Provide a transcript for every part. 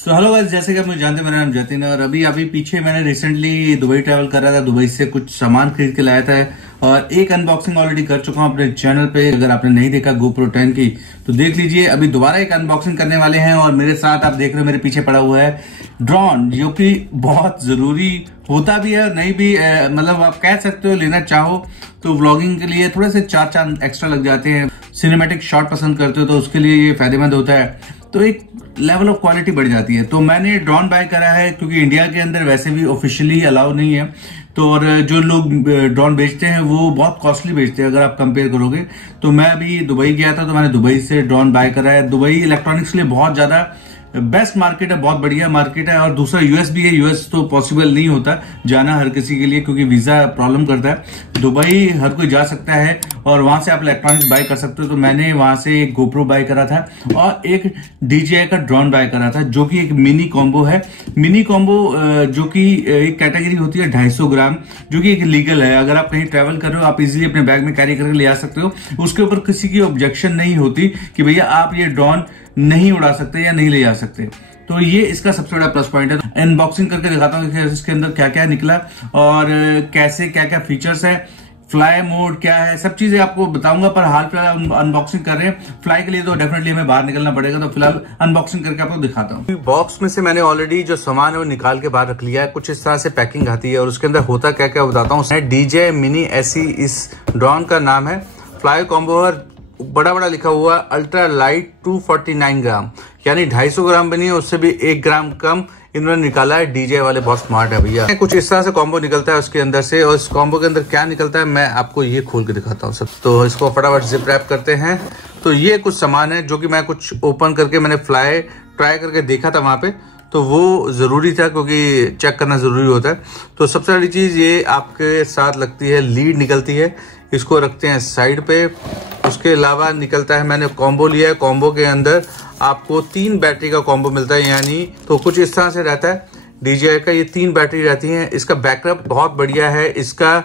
Hello guys, जैसे कि आप मुझे जानते हैं, मेरा नाम जतिन है और अभी पीछे मैंने रिसेंटली दुबई ट्रैवल कर रहा था। दुबई से कुछ सामान खरीद के लाया था और एक अनबॉक्सिंग ऑलरेडी कर चुका हूं अपने चैनल पे। अगर आपने नहीं देखा GoPro 10 की तो देख लीजिए। अभी दोबारा एक अनबॉक्सिंग करने वाले हैं और मेरे साथ आप देख रहे हो मेरे पीछे पड़ा हुआ है ड्रोन, जो कि बहुत जरूरी होता भी है और नहीं भी। मतलब आप कह सकते हो, लेना चाहो तो व्लॉगिंग के लिए थोड़े से 4 चांद एक्स्ट्रा लग जाते हैं। सिनेमैटिक शॉट पसंद करते हो तो उसके लिए ये फायदेमंद होता है, तो एक लेवल ऑफ क्वालिटी बढ़ जाती है। तो मैंने ड्रोन बाय करा है क्योंकि इंडिया के अंदर वैसे भी ऑफिशियली अलाउ नहीं है। तो और जो लोग ड्रोन बेचते हैं वो बहुत कॉस्टली बेचते हैं अगर आप कंपेयर करोगे। तो मैं अभी दुबई गया था तो मैंने दुबई से ड्रोन बाय करा है। दुबई इलेक्ट्रॉनिक्स के लिए बहुत ज्यादा बेस्ट मार्केट है, बहुत बढ़िया मार्केट है। और दूसरा यूएस भी है। यूएस तो पॉसिबल नहीं होता जाना हर किसी के लिए क्योंकि वीजा प्रॉब्लम करता है। दुबई हर कोई जा सकता है और वहां से आप इलेक्ट्रॉनिक्स बाय कर सकते हो। तो मैंने वहां से एक GoPro बाय करा था और एक DJI का ड्रोन बाय करा था, जो कि एक मिनी कॉम्बो है। मिनी कॉम्बो जो कि एक कैटेगरी होती है 250 ग्राम, जो कि एक लीगल है। अगर आप कहीं ट्रेवल कर रहे हो आप इजीली अपने बैग में कैरी करके ले आ सकते हो। उसके ऊपर किसी की ऑब्जेक्शन नहीं होती कि भैया आप ये ड्रोन नहीं उड़ा सकते या नहीं ले जा सकते। तो ये इसका सबसे बड़ा प्लस पॉइंट है। अनबॉक्सिंग करके दिखाता हूँ कि इसके अंदर क्या क्या निकला और कैसे क्या क्या फीचर्स है, फ्लाई मोड क्या है, सब चीजें आपको बताऊंगा। पर हाल फिलहाल अनबॉक्सिंग कर रहे हैं। फ्लाई के लिए तो डेफिनेटली हमें बाहर निकलना पड़ेगा, तो फिलहाल अनबॉक्सिंग करके आपको दिखाता हूँ। बॉक्स में से मैंने ऑलरेडी जो सामान है वो निकाल के बाहर रख लिया है। कुछ इस तरह से पैकिंग आती है और उसके अंदर होता क्या क्या बताता हूँ। DJI मिनी SE इस ड्रोन का नाम है। फ्लाई कॉम्बो बड़ा बड़ा लिखा हुआ, अल्ट्रा लाइट 249 ग्राम, यानी 250 ग्राम भी नहीं है, उससे भी 1 ग्राम कम इन्होंने निकाला है। DJI वाले बहुत स्मार्ट है भैया। कुछ इस तरह से कॉम्बो निकलता है उसके अंदर से, और इस कॉम्बो के अंदर क्या निकलता है मैं आपको ये खोल के दिखाता हूँ सब। तो इसको फटाफट जिप रैप करते हैं। तो ये कुछ सामान है जो कि मैं कुछ ओपन करके मैंने फ्लाई ट्राई करके देखा था वहां पे, तो वो जरूरी था क्योंकि चेक करना जरूरी होता है। तो सबसे बड़ी चीज ये आपके साथ लगती है, लीड निकलती है। इसको रखते हैं साइड पे। उसके अलावा निकलता है, मैंने कॉम्बो लिया है। कॉम्बो के अंदर आपको 3 बैटरी का कॉम्बो मिलता है, यानी तो कुछ इस तरह से रहता है। DJI का ये 3 बैटरी रहती हैं। इसका बैकअप बहुत बढ़िया है। इसका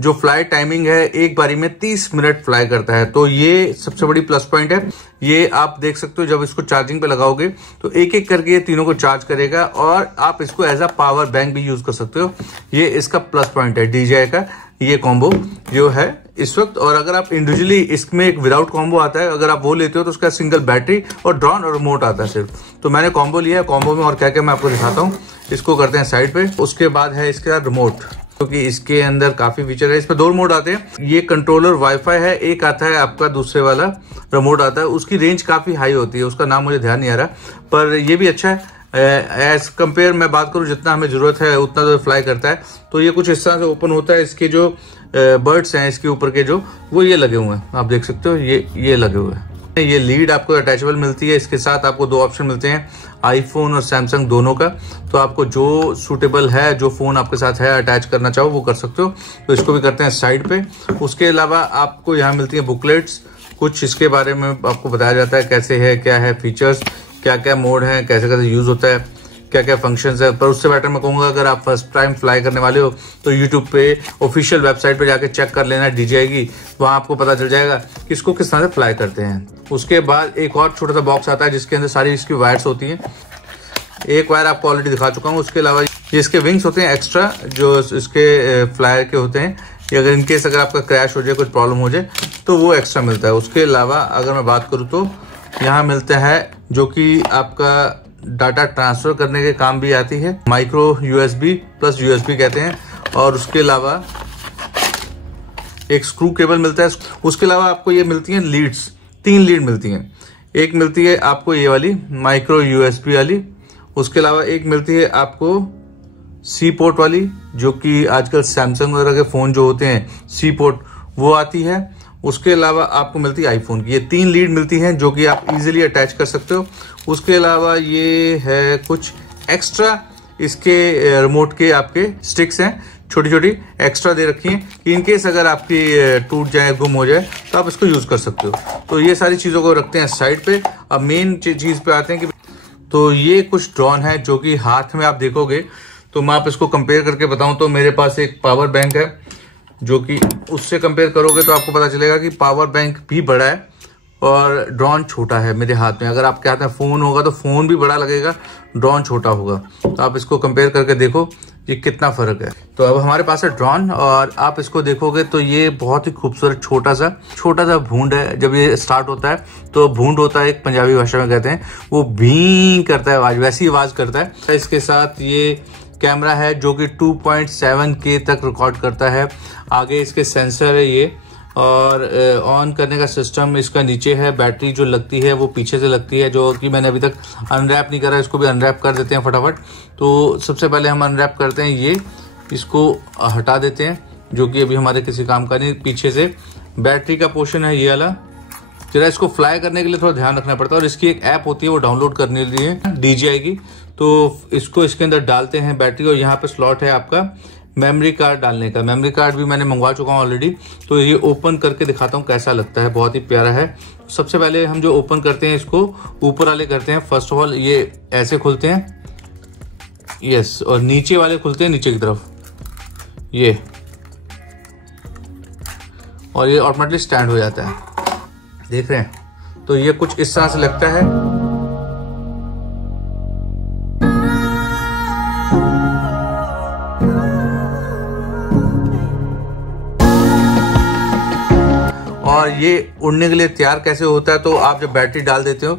जो फ्लाई टाइमिंग है, एक बारी में 30 मिनट फ्लाई करता है। तो ये सबसे बड़ी प्लस पॉइंट है। ये आप देख सकते हो जब इसको चार्जिंग पे लगाओगे तो एक एक करके ये तीनों को चार्ज करेगा और आप इसको एज अ पावर बैंक भी यूज कर सकते हो। ये इसका प्लस पॉइंट है DJI का ये कॉम्बो जो है इस वक्त। और अगर आप इंडिविजुअली इसमें एक विदाउट कॉम्बो आता है, अगर आप वो लेते हो तो उसका सिंगल बैटरी और ड्रोन और रिमोट आता है सिर्फ। तो मैंने कॉम्बो लिया है। कॉम्बो में और क्या क्या मैं आपको दिखाता हूँ। इसको करते हैं साइड पे। उसके बाद है इसके साथ रिमोट, क्योंकि इसके अंदर काफी फीचर है। इसमें 2 रिमोट आते हैं। ये कंट्रोलर वाईफाई है, एक आता है आपका दूसरे वाला रिमोट आता है। उसकी रेंज काफी हाई होती है, उसका नाम मुझे ध्यान नहीं आ रहा, पर ये भी अच्छा है। एज कंपेयर मैं बात करूं, जितना हमें जरूरत है उतना तो फ्लाई करता है। तो ये कुछ इस तरह से ओपन होता है। इसके जो बर्ड्स हैं इसके ऊपर के जो, वो ये लगे हुए हैं, आप देख सकते हो ये लगे हुए हैं। ये लीड आपको अटैचेबल मिलती है। इसके साथ आपको 2 ऑप्शन मिलते हैं, आईफोन और सैमसंग दोनों का। तो आपको जो सूटेबल है, जो फोन आपके साथ है अटैच करना चाहो वो कर सकते हो। तो इसको भी करते हैं साइड पे। उसके अलावा आपको यहाँ मिलती है बुकलेट्स, कुछ इसके बारे में आपको बताया जाता है कैसे है, क्या है फीचर्स, क्या क्या मोड है, कैसे कैसे यूज होता है, क्या क्या फंक्शंस है। पर उससे बेटर मैं कहूंगा अगर आप फर्स्ट टाइम फ्लाई करने वाले हो तो यूट्यूब पे ऑफिशियल वेबसाइट पे जाके चेक कर लेना DJI की, वहां आपको पता चल जाएगा कि इसको किस तरह से फ्लाई करते हैं। उसके बाद एक और छोटा सा बॉक्स आता है जिसके अंदर सारी इसकी वायर्स होती हैं। एक वायर आपको ऑलरेडी दिखा चुका हूँ। उसके अलावा ये इसके विंग्स होते हैं एक्स्ट्रा, जो इसके फ्लायर के होते हैं। ये अगर इनकेस अगर आपका क्रैश हो जाए, कुछ प्रॉब्लम हो जाए तो वो एक्स्ट्रा मिलता है। उसके अलावा अगर मैं बात करूँ तो यहाँ मिलता है जो कि आपका डाटा ट्रांसफर करने के काम भी आती है, माइक्रो USB प्लस USB कहते हैं। और उसके अलावा एक स्क्रू केबल मिलता है। उसके अलावा आपको ये मिलती हैं लीड्स, 3 लीड मिलती हैं। एक मिलती है आपको ये वाली माइक्रो USB वाली। उसके अलावा एक मिलती है आपको C पोर्ट वाली, जो कि आजकल सैमसंग वगैरह के फोन जो होते हैं C पोर्ट वो आती है। उसके अलावा आपको मिलती है आईफोन की। ये 3 लीड मिलती हैं जो कि आप इजीली अटैच कर सकते हो। उसके अलावा ये है कुछ एक्स्ट्रा, इसके रिमोट के आपके स्टिक्स हैं, छोटी छोटी एक्स्ट्रा दे रखी हैं कि इनकेस अगर आपकी टूट जाए, गुम हो जाए तो आप इसको यूज कर सकते हो। तो ये सारी चीजों को रखते हैं साइड पे। अब मेन चीज पे आते हैं कि तो ये कुछ ड्रोन है जो कि हाथ में आप देखोगे तो मैं आप इसको कंपेयर करके बताऊं तो मेरे पास एक पावर बैंक है, जो कि उससे कंपेयर करोगे तो आपको पता चलेगा कि पावर बैंक भी बड़ा है और ड्रोन छोटा है मेरे हाथ में। अगर आपके हाथ में फ़ोन होगा तो फ़ोन भी बड़ा लगेगा, ड्रोन छोटा होगा। तो आप इसको कंपेयर करके देखो ये कितना फ़र्क है। तो अब हमारे पास है ड्रोन और आप इसको देखोगे तो ये बहुत ही खूबसूरत छोटा सा भूंड है। जब ये स्टार्ट होता है तो भूंड होता है, एक पंजाबी भाषा में कहते हैं, वो भी करता है आवाज़, वैसी आवाज़ करता है। इसके साथ ये कैमरा है जो कि 2.7K तक रिकॉर्ड करता है। आगे इसके सेंसर है ये, और ऑन करने का सिस्टम इसका नीचे है। बैटरी जो लगती है वो पीछे से लगती है, जो कि मैंने अभी तक अनरैप नहीं करा। इसको भी अनरैप कर देते हैं फटाफट। तो सबसे पहले हम अनरैप करते हैं ये, इसको हटा देते हैं, जो कि अभी हमारे किसी काम का नहीं। पीछे से बैटरी का पोर्शन है ये वाला। जरा इसको फ्लाई करने के लिए थोड़ा ध्यान रखना पड़ता है, और इसकी एक ऐप होती है वो डाउनलोड करने के लिए DJI की। तो इसको इसके अंदर डालते हैं बैटरी, और यहाँ पे स्लॉट है आपका मेमोरी कार्ड डालने का। मेमोरी कार्ड भी मैंने मंगवा चुका हूँ ऑलरेडी। तो ये ओपन करके दिखाता हूँ कैसा लगता है, बहुत ही प्यारा है। सबसे पहले हम जो ओपन करते हैं इसको ऊपर वाले करते हैं। फर्स्ट ऑफ ऑल ये ऐसे खुलते हैं, यस, और नीचे वाले खुलते हैं नीचे की तरफ ये, और ये ऑटोमेटिकली स्टैंड हो जाता है, देख रहे हैं। तो ये कुछ इस तरह से लगता है। और ये उड़ने के लिए तैयार कैसे होता है, तो आप जब बैटरी डाल देते हो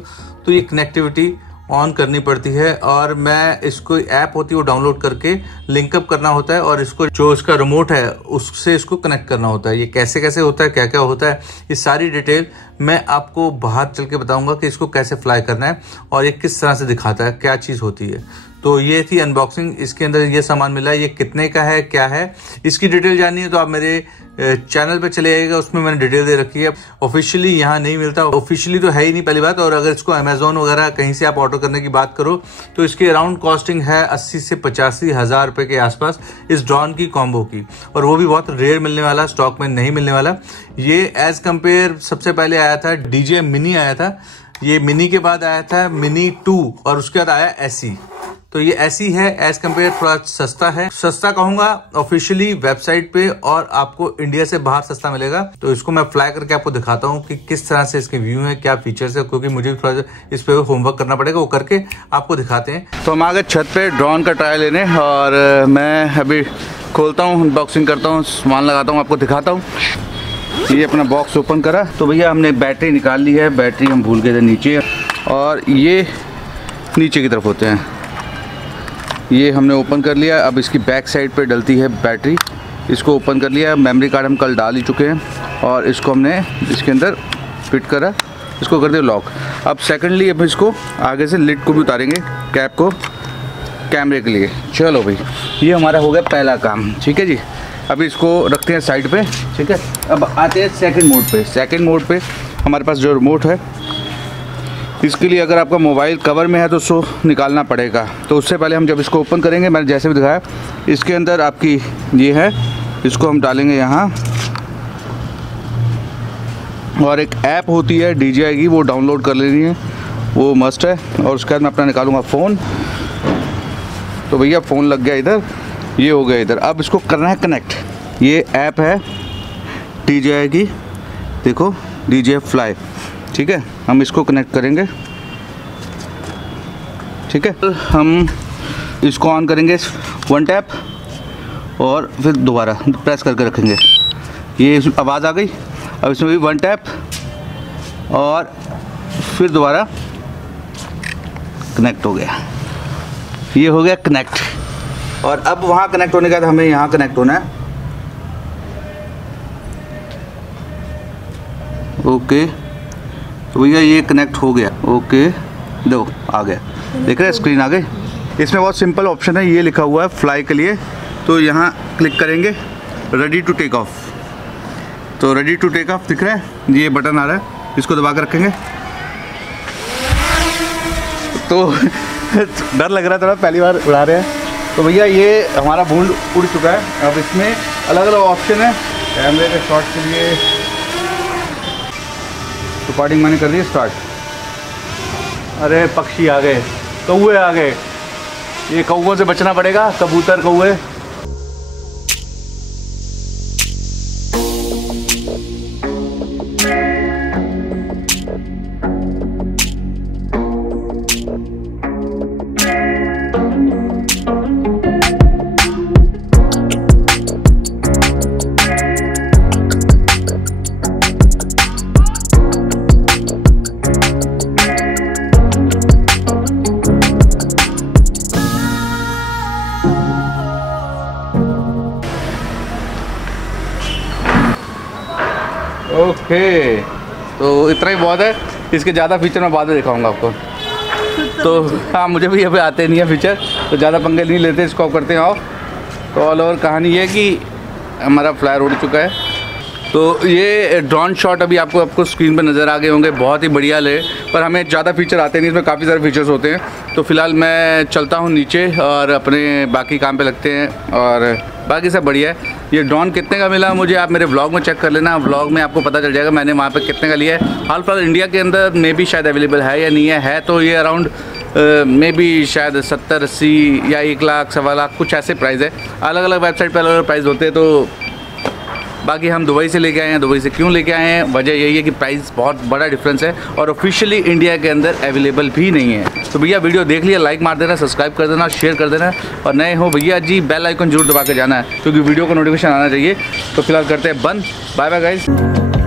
तो ये कनेक्टिविटी ऑन करनी पड़ती है, और मैं इसको ऐप होती है वो डाउनलोड करके लिंकअप करना होता है, और इसको जो इसका रिमोट है उससे इसको कनेक्ट करना होता है। ये कैसे कैसे होता है, क्या क्या होता है, ये सारी डिटेल मैं आपको बाहर चल के बताऊंगा कि इसको कैसे फ्लाई करना है और ये किस तरह से दिखाता है, क्या चीज़ होती है। तो ये थी अनबॉक्सिंग। इसके अंदर ये सामान मिला है, ये कितने का है, क्या है, इसकी डिटेल जाननी है तो आप मेरे चैनल पे चले आइएगा, उसमें मैंने डिटेल दे रखी है। ऑफिशियली यहाँ नहीं मिलता, ऑफिशियली तो है ही नहीं पहली बात। और अगर इसको अमेजोन वगैरह कहीं से आप ऑर्डर करने की बात करो तो इसकी अराउंड कॉस्टिंग है 80 से 85 हज़ार रुपये के आसपास इस ड्रोन की कॉम्बो की, और वो भी बहुत रेयर मिलने वाला, स्टॉक में नहीं मिलने वाला। ये एज कम्पेयर सबसे पहले आया था DJI मिनी आया था, ये मिनी के बाद आया था मिनी 2, और उसके बाद आया SE। तो ये ऐसी है, एज कम्पेयर थोड़ा सस्ता है, सस्ता कहूंगा ऑफिशियली वेबसाइट पे, और आपको इंडिया से बाहर सस्ता मिलेगा। तो इसको मैं फ्लाई करके आपको दिखाता हूँ कि किस तरह से इसके व्यू है, क्या फीचर्स है, क्योंकि मुझे थोड़ा इस पे होमवर्क करना पड़ेगा, वो करके आपको दिखाते हैं। तो हम आ गए छत पे ड्रोन का ट्रायल लेने, और मैं अभी खोलता हूँ, अनबॉक्सिंग करता हूँ, सामान लगाता हूँ, आपको दिखाता हूँ। ये अपना बॉक्स ओपन करा तो भैया हमने बैटरी निकाल ली है। बैटरी हम भूल गए थे नीचे, और ये नीचे की तरफ होते हैं, ये हमने ओपन कर लिया। अब इसकी बैक साइड पे डलती है बैटरी, इसको ओपन कर लिया। मेमोरी कार्ड हम कल डाल ही चुके हैं, और इसको हमने इसके अंदर फिट करा, इसको कर दिया लॉक। अब सेकंडली अब इसको आगे से लिड को भी उतारेंगे, कैप को, कैमरे के लिए। चलो भाई, ये हमारा हो गया पहला काम, ठीक है जी। अभी इसको रखते हैं साइड पे, ठीक है। अब आते हैं सेकंड मोड पे। सेकंड मोड पे हमारे पास जो रिमोट है, इसके लिए अगर आपका मोबाइल कवर में है तो उसको निकालना पड़ेगा। तो उससे पहले हम जब इसको ओपन करेंगे, मैंने जैसे भी दिखाया, इसके अंदर आपकी ये है, इसको हम डालेंगे यहाँ, और एक ऐप होती है DJI की, वो डाउनलोड कर लेनी है, वो मस्ट है। और उसके बाद मैं अपना निकालूंगा फ़ोन। तो भैया फ़ोन लग गया इधर, ये हो गया इधर। अब इसको करना है कनेक्ट। ये ऐप है DJI की, देखो DJI फ्लाई, ठीक है। हम इसको कनेक्ट करेंगे, ठीक है। हम इसको ऑन करेंगे, वन टैप, और फिर दोबारा प्रेस करके रखेंगे। ये आवाज़ आ गई। अब इसमें भी वन टैप, और फिर दोबारा कनेक्ट हो गया। ये हो गया कनेक्ट। और अब वहाँ कनेक्ट होने के बाद हमें यहाँ कनेक्ट होना है। ओके, तो भैया ये कनेक्ट हो गया। ओके, दो आ गया, देख रहे हैं स्क्रीन आ गई। इसमें बहुत सिंपल ऑप्शन है, ये लिखा हुआ है फ्लाई के लिए। तो यहाँ क्लिक करेंगे, रेडी टू टेक ऑफ। तो रेडी टू टेक ऑफ दिख रहा है, ये बटन आ रहा है, इसको दबा कर रखेंगे। तो डर लग रहा है थोड़ा, पहली बार उड़ा रहे हैं। तो भैया ये हमारा बूंद उड़ चुका है। अब इसमें अलग अलग ऑप्शन है, कैमरे के शॉट के लिए। रिकॉर्डिंग मैंने कर दी स्टार्ट। अरे पक्षी आ गए, कौवे आ गए, ये कौवों से बचना पड़ेगा, कबूतर कौवे। ओके, तो इतना ही बहुत है, इसके ज़्यादा फीचर मैं बाद में दिखाऊंगा आपको। तो हाँ, मुझे भी अभी आते नहीं है फीचर, तो ज़्यादा पंगे नहीं लेते, इसको करते हैं। आओ, तो ऑल ओवर कहानी ये है कि हमारा फ्लायर उड़ चुका है। तो ये ड्रोन शॉट अभी आपको स्क्रीन पे नज़र आ गए होंगे, बहुत ही बढ़िया ले, पर हमें ज़्यादा फीचर आते नहीं, इसमें काफ़ी सारे फीचर्स होते हैं। तो फिलहाल मैं चलता हूँ नीचे और अपने बाकी काम पे लगते हैं, और बाकी सब बढ़िया है। ये ड्रोन कितने का मिला मुझे, आप मेरे व्लॉग में चेक कर लेना, व्लॉग में आपको पता चल जाएगा मैंने वहाँ पे कितने का लिया है। हाल फिलहाल इंडिया के अंदर मे बी शायद अवेलेबल है या नहीं है तो ये अराउंड मे बी शायद 70-80 या 1 लाख 1.25 लाख कुछ ऐसे प्राइस है। अलग अलग वेबसाइट पर अलग अलग प्राइस होते हैं। तो बाकी हम दुबई से लेके आए हैं। दुबई से क्यों लेके आए हैं, वजह यही है कि प्राइस बहुत बड़ा डिफरेंस है और ऑफिशियली इंडिया के अंदर अवेलेबल भी नहीं है। तो भैया वीडियो देख लिया, लाइक मार देना, सब्सक्राइब कर देना, शेयर कर देना, और नए हो भैया जी बेल आइकन जरूर दबा के जाना है, क्योंकि वीडियो को नोटिफिकेशन आना चाहिए। तो फिलहाल करते हैं बंद, बाय बाय गाइस।